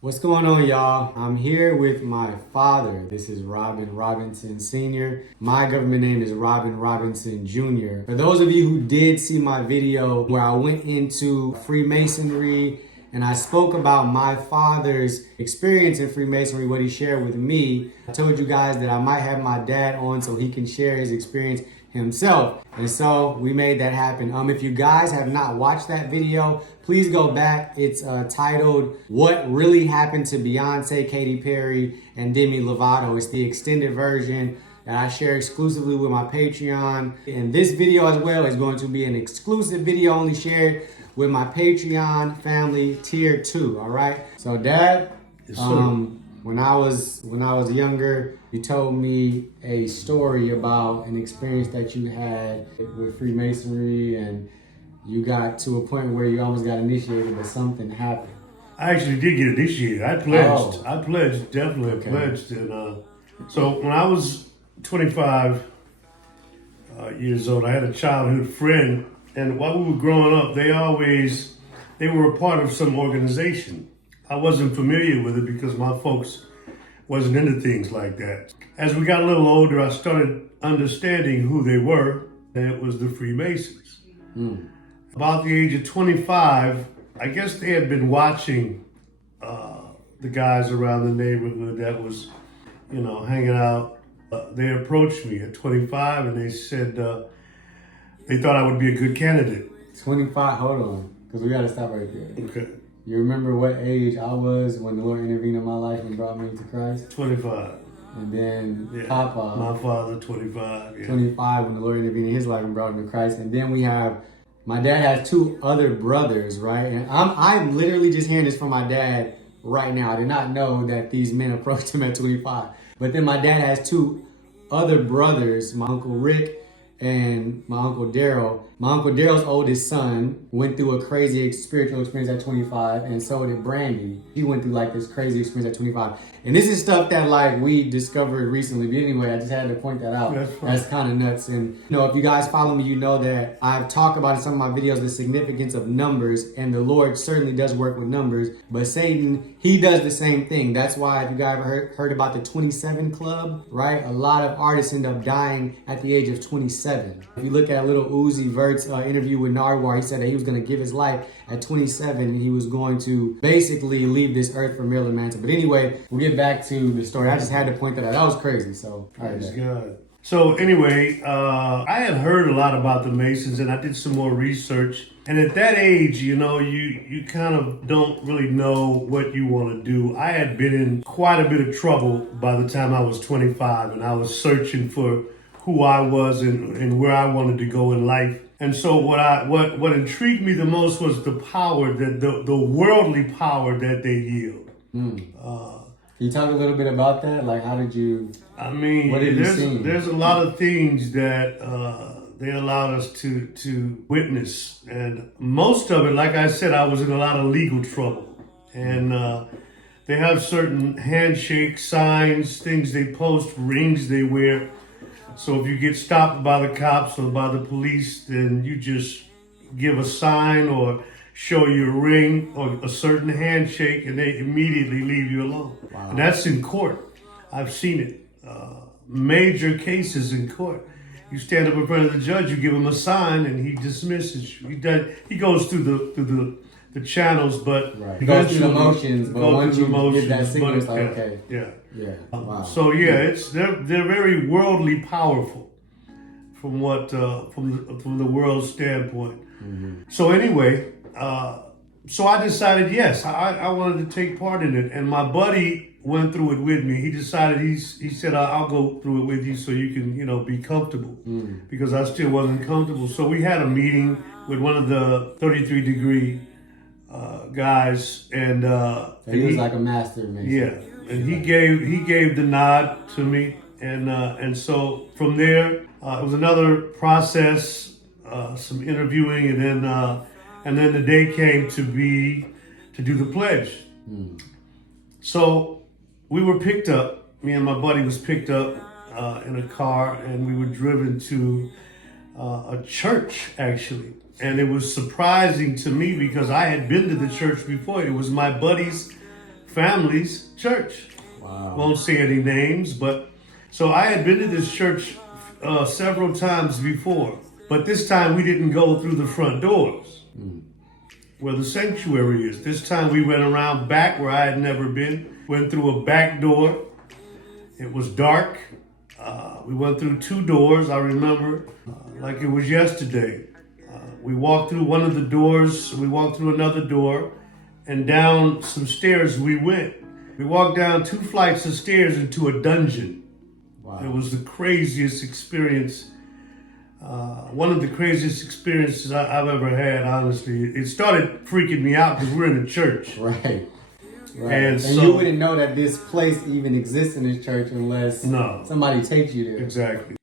What's going on, y'all? I'm here with my father. This is Robin Robinson Sr. My government name is Robin Robinson Jr. For those of you who did see my video where I went into Freemasonry and I spoke about my father's experience in Freemasonry, what he shared with me, I told you guys that I might have my dad on so he can share his experience himself. And so we made that happen. If you guys have not watched that video, please go back. It's titled What Really Happened to Beyonce, Katy Perry, and Demi Lovato. It's the extended version that I share exclusively with my Patreon. And this video as well is going to be an exclusive video only shared with my Patreon family tier 2. All right. So Dad, Yes, sir. when I was younger, you told me a story about an experience that you had with Freemasonry, and you got to a point where you almost got initiated, but something happened. I actually did get initiated. I pledged. Oh. I pledged, definitely Okay. pledged. And so when I was 25 years old, I had a childhood friend. And while we were growing up, they were a part of some organization. I wasn't familiar with it because my folks wasn't into things like that. As we got a little older, I started understanding who they were, and it was the Freemasons. About the age of 25, I guess they had been watching the guys around the neighborhood that was, hanging out. They approached me at 25 and they said they thought I would be a good candidate. 25, hold on, because we got to stop right there. Okay. You remember what age I was when the Lord intervened in my life and brought me to Christ? 25. And then Yeah. Papa, My father, 25. Yeah. 25, when the Lord intervened in his life and brought him to Christ. And then we have, my dad has 2 other brothers, right? And I'm literally just hearing this from my dad right now. I did not know that these men approached him at 25. But then my dad has 2 other brothers, my Uncle Rick and my Uncle Daryl. My Uncle Daryl's oldest son went through a crazy spiritual experience at 25, and so did Brandy. He went through like this crazy experience at 25. And this is stuff that like we discovered recently. But anyway, I just had to point that out. That's kind of nuts. And if you guys follow me, you know that I've talked about in some of my videos the significance of numbers, and the Lord certainly does work with numbers, but Satan, he does the same thing. That's why if you guys ever heard about the 27 Club, right? A lot of artists end up dying at the age of 27. If you look at Little Uzi Vert's interview with Nardwuar, he said that he was going to give his life at 27 and he was going to basically leave this earth for Marilyn Manson. But anyway, we'll get back to the story. I just had to point that out. That was crazy. So, all right. Praise God. So anyway, I had heard a lot about the Masons and I did some more research. And at that age, you kind of don't really know what you want to do. I had been in quite a bit of trouble by the time I was 25 and I was searching for who I was and where I wanted to go in life. And so what intrigued me the most was the power, that the worldly power that they yield. Can you talk a little bit about that? Like, how did you? I mean, what did you see? There's a lot of things that they allowed us to witness, and most of it, like I said, I was in a lot of legal trouble, and they have certain handshake signs, things they post, rings they wear. So if you get stopped by the cops or by the police, then you just give a sign or show your ring or a certain handshake, and they immediately leave you alone. Wow. And that's in court. I've seen it. Major cases in court. You stand up in front of the judge, you give him a sign, and he dismisses you. He goes through the channels, but right. He goes through the motions. But once you get that signal, it's like, okay. Yeah. Yeah. Wow. So yeah, they're very worldly powerful from from the world's standpoint. Mm-hmm. So anyway, so I decided, yes, I wanted to take part in it, and my buddy went through it with me. He decided, he said, I'll go through it with you so you can, be comfortable, because I still wasn't comfortable. So we had a meeting with one of the 33 degree guys, and he was like a master Mason. Yeah, and he gave the nod to me, and so from there it was another process, some interviewing, and then the day came to do the pledge. So we were picked up. Me and my buddy was picked up in a car, and we were driven to a church actually. And it was surprising to me because I had been to the church before. It was my buddy's family's church. Wow. Won't say any names, but so I had been to this church several times before, but this time we didn't go through the front doors where the sanctuary is. This time we went around back where I had never been, went through a back door. It was dark. We went through 2 doors, I remember, like it was yesterday. We walked through one of the doors, we walked through another door, and down some stairs we went. We walked down 2 flights of stairs into a dungeon. Wow. It was the craziest experience, one of the craziest experiences I've ever had, honestly. It started freaking me out because we're in a church. Right. Right. And so, you wouldn't know that this place even exists in this church unless No. somebody takes you there. Exactly.